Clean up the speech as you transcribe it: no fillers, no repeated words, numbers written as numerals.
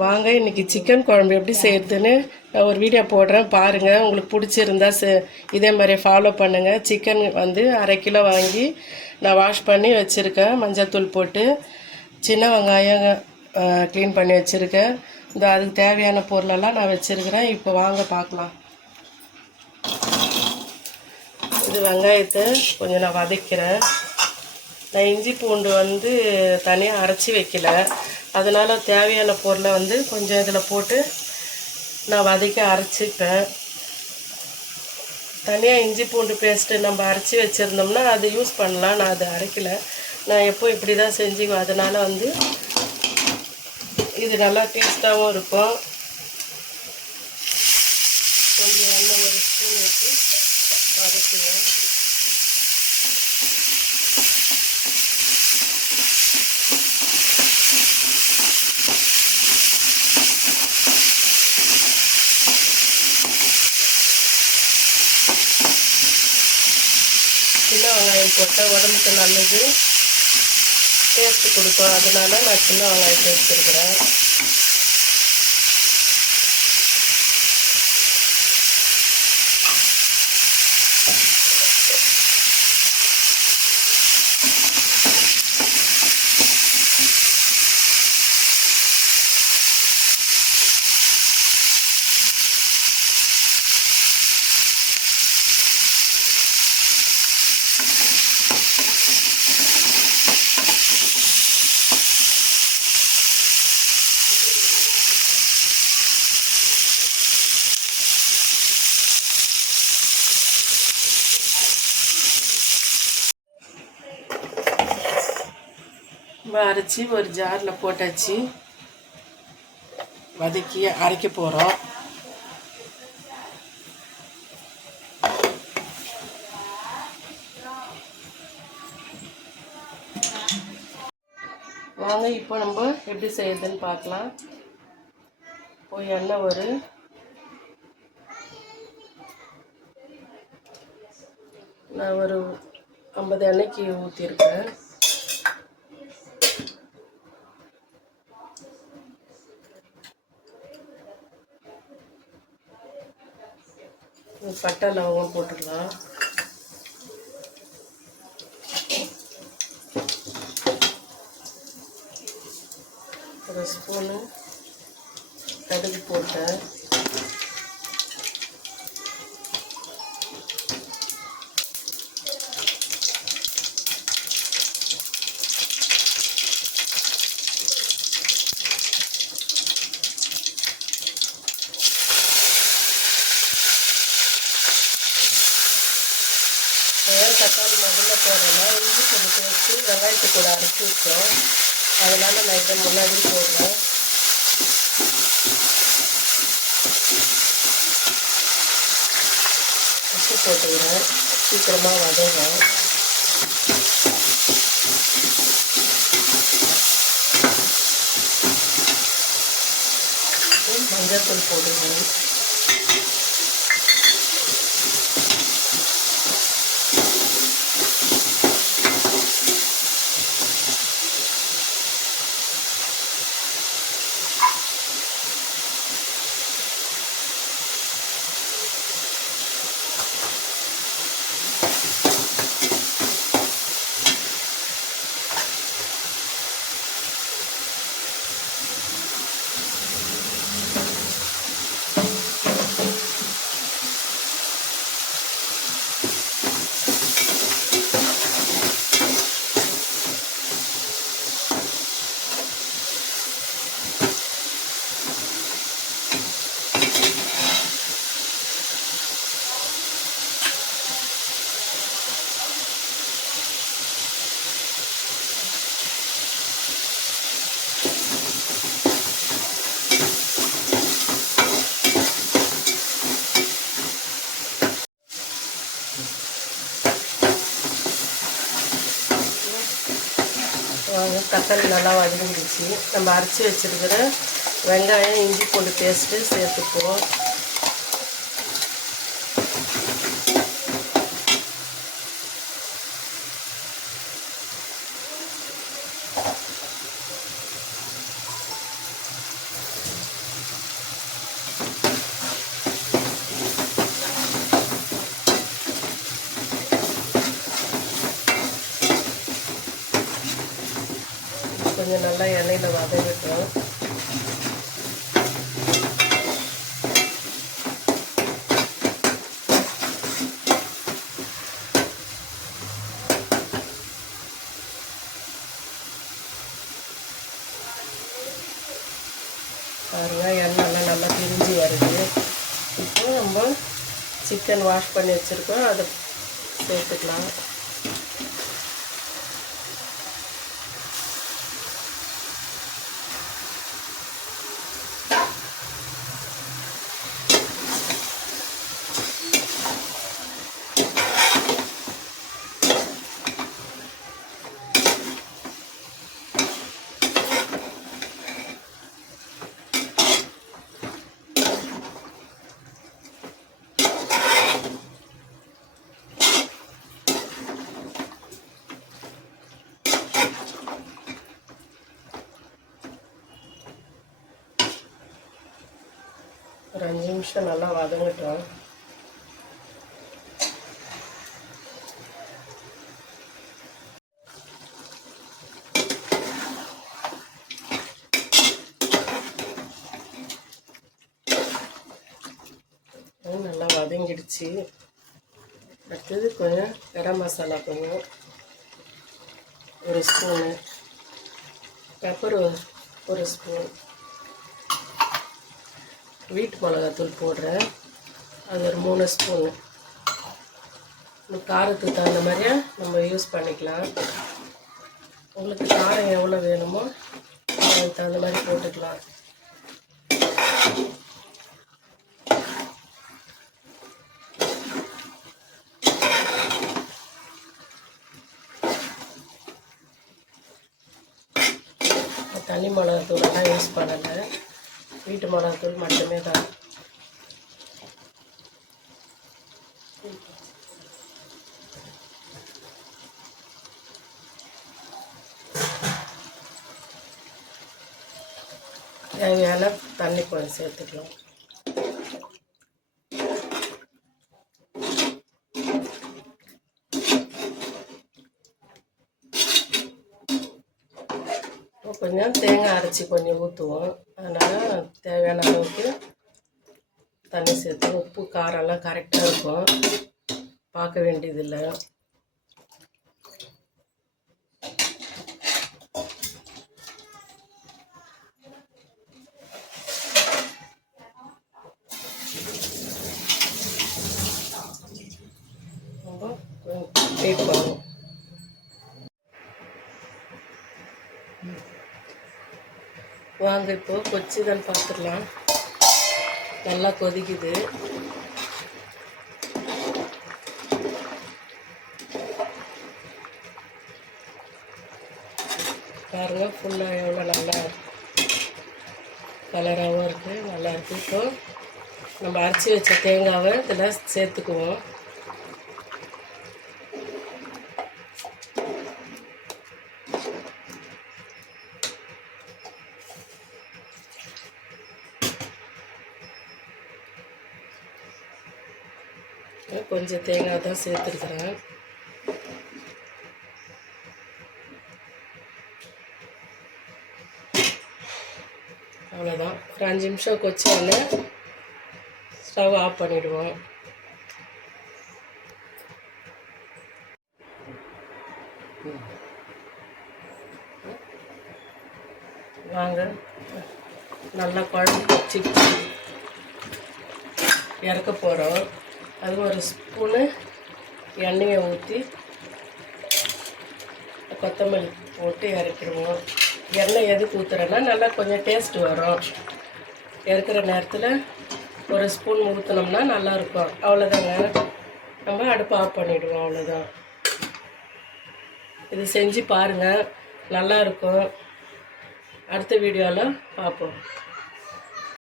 வாங்க இன்றைக்கி சிக்கன் குழம்பு எப்படி செய்கிறதுன்னு நான் ஒரு வீடியோ போடுறேன் பாருங்கள். உங்களுக்கு பிடிச்சிருந்தா இதே மாதிரி ஃபாலோ பண்ணுங்கள். சிக்கன் வந்து 1/2 கிலோ வாங்கி நான் வாஷ் பண்ணி வச்சுருக்கேன். மஞ்சள் தூள் போட்டு சின்ன வெங்காயம் க்ளீன் பண்ணி வச்சுருக்கேன். இந்த அதுக்கு தேவையான பொருளெல்லாம் நான் வச்சுருக்கிறேன். இப்போ வாங்க பார்க்கலாம். இது வெங்காயத்தை கொஞ்சம் நான் வதக்கிறேன். நான் இஞ்சி பூண்டு வந்து தனியாக அரைச்சி வைக்கல, அதனால் தேவையான பொருளை வந்து கொஞ்சம் இதில் போட்டு நான் வதக்கி அரைச்சிப்பேன். தனியாக இஞ்சி பூண்டு பேஸ்ட்டு நம்ம அரைச்சி வச்சுருந்தோம்னா அது யூஸ் பண்ணலாம். நான் அதை அரைக்கலை, நான் எப்போ இப்படி தான் செஞ்சுக்குவேன். அதனால் வந்து இது நல்லா டேஸ்ட்டாகவும் இருக்கும். கொஞ்சம் எண்ணெய் ஒரு ஸ்பூன் வச்சு வதக்குவேன். சின்ன வெங்காயம் போட்டால் உடம்புக்கு நல்லது, டேஸ்ட்டு கொடுக்கும். அதனால நான் சின்ன வெங்காயத்தை வச்சுருக்கிறேன். அரைச்சி ஒரு ஜாரில் போட்டாச்சு, வதக்கி அரைக்க போகிறோம். வாங்க இப்போ நம்ம எப்படி செய்யறதுன்னு பார்க்கலாம். இப்போ எண்ணெய் நான் ஒரு 50 எண்ணெய்க்கு ஊற்றிருக்கேன். பட்டை லவங்கம் போட்டுடலாம். ஒரு ஸ்பூனு கடுகு போட்டேன். தக்காளி முதல்ல போடலாம். இஞ்சி பூண்டு பேஸ்ட்டு வெங்காயத்தை கூட அரைச்சி வச்சோம், அதனால் நான் இதை முன்னாடி போடுறேன். உப்பு போட்டுக்கிறேன், சீக்கிரமாக வதங்கும். மஞ்சள் தூள் போடுவேன். தக்காளி நல்லா வதங்கிடுச்சு. நம்ம அரைச்சி வச்சுருக்கிற வெங்காயம் இஞ்சி பூண்டு பேஸ்ட்டு சேர்த்துக்குவோம். கொஞ்சம் நல்லா எண்ணெயில் வதங்கட்டும். பாருங்கள் எண்ணெய்லாம் நல்லா பிரிஞ்சு வருது. இப்போ நம்ம சிக்கன் வாஷ் பண்ணி வச்சுருக்கோம், அதை சேர்த்துக்கலாம். ஒரு 5 நிமிஷம் நல்லா வதங்கட்டும். நல்லா வதங்கிடுச்சு. அடுத்தது கொஞ்சம் கரம் மசாலா, கொஞ்சம் ஒரு ஸ்பூனு பெப்பர், ஒரு ஸ்பூன் வீட்டு மிளகாத்தூள் போடுறேன், அது ஒரு 3 ஸ்பூனு. காரத்துக்கு தகுந்த மாதிரியா நம்ம யூஸ் பண்ணிக்கலாம். உங்களுக்கு காரம் எவ்வளோ வேணுமோ அதுக்கு தகுந்த மாதிரி போட்டுக்கலாம். தனி மிளகாத்தூளெல்லாம் யூஸ் பண்ணலை, வீட்டு மிளகாத்தூள் மட்டுமே தான். தேவையான தண்ணி கொஞ்சம் சேர்த்துக்கலாம். கொஞ்சம் தேங்காய் அரைச்சி கொஞ்சம் ஊற்றுவோம், அதனால் தேவையான அளவுக்கு தண்ணி சேர்த்து உப்பு காரம்லாம் கரெக்டாக இருக்கும், பார்க்க வேண்டியதில்லை. ரொம்ப வெயிட் பண்ணுவோம். வாங்க இப்போ கொச்சிதான் பார்த்துடலாம். நல்லா கொதிக்குது. பாருங்க ஃபுல்லாக எவ்வளோ நல்லா கலராகவும் இருக்குது, நல்லா இருக்குது. இப்போ நம்ம அரைச்சி வச்ச தேங்காவை இதில் சேர்த்துக்குவோம். கொஞ்சம் தேங்காய் தான் சேர்த்துருக்குறேன். அவ்வளோதான். ஒரு 5 நிமிஷம் கொச்சால ஸ்டவ் ஆஃப் பண்ணிவிடுவோம். வாங்க நல்லா குழம்பு வச்சுட்டு இறக்க போகிறோம். அது ஒரு ஸ்பூனு எண்ணெயை ஊற்றி கொத்தமல்லி போட்டு இறக்கிடுவோம். எண்ணெய் எதுக்கு ஊற்றுறேன்னா நல்லா கொஞ்சம் டேஸ்ட்டு வரும். இறக்குற நேரத்தில் ஒரு ஸ்பூன் ஊற்றினோம்னா நல்லாயிருக்கும். அவ்வளோதாங்க, நம்ம அடுப்பு ஆஃப் பண்ணிவிடுவோம். அவ்வளோதான். இது செஞ்சு பாருங்கள், நல்லாயிருக்கும். அடுத்த வீடியோவில் பார்ப்போம்.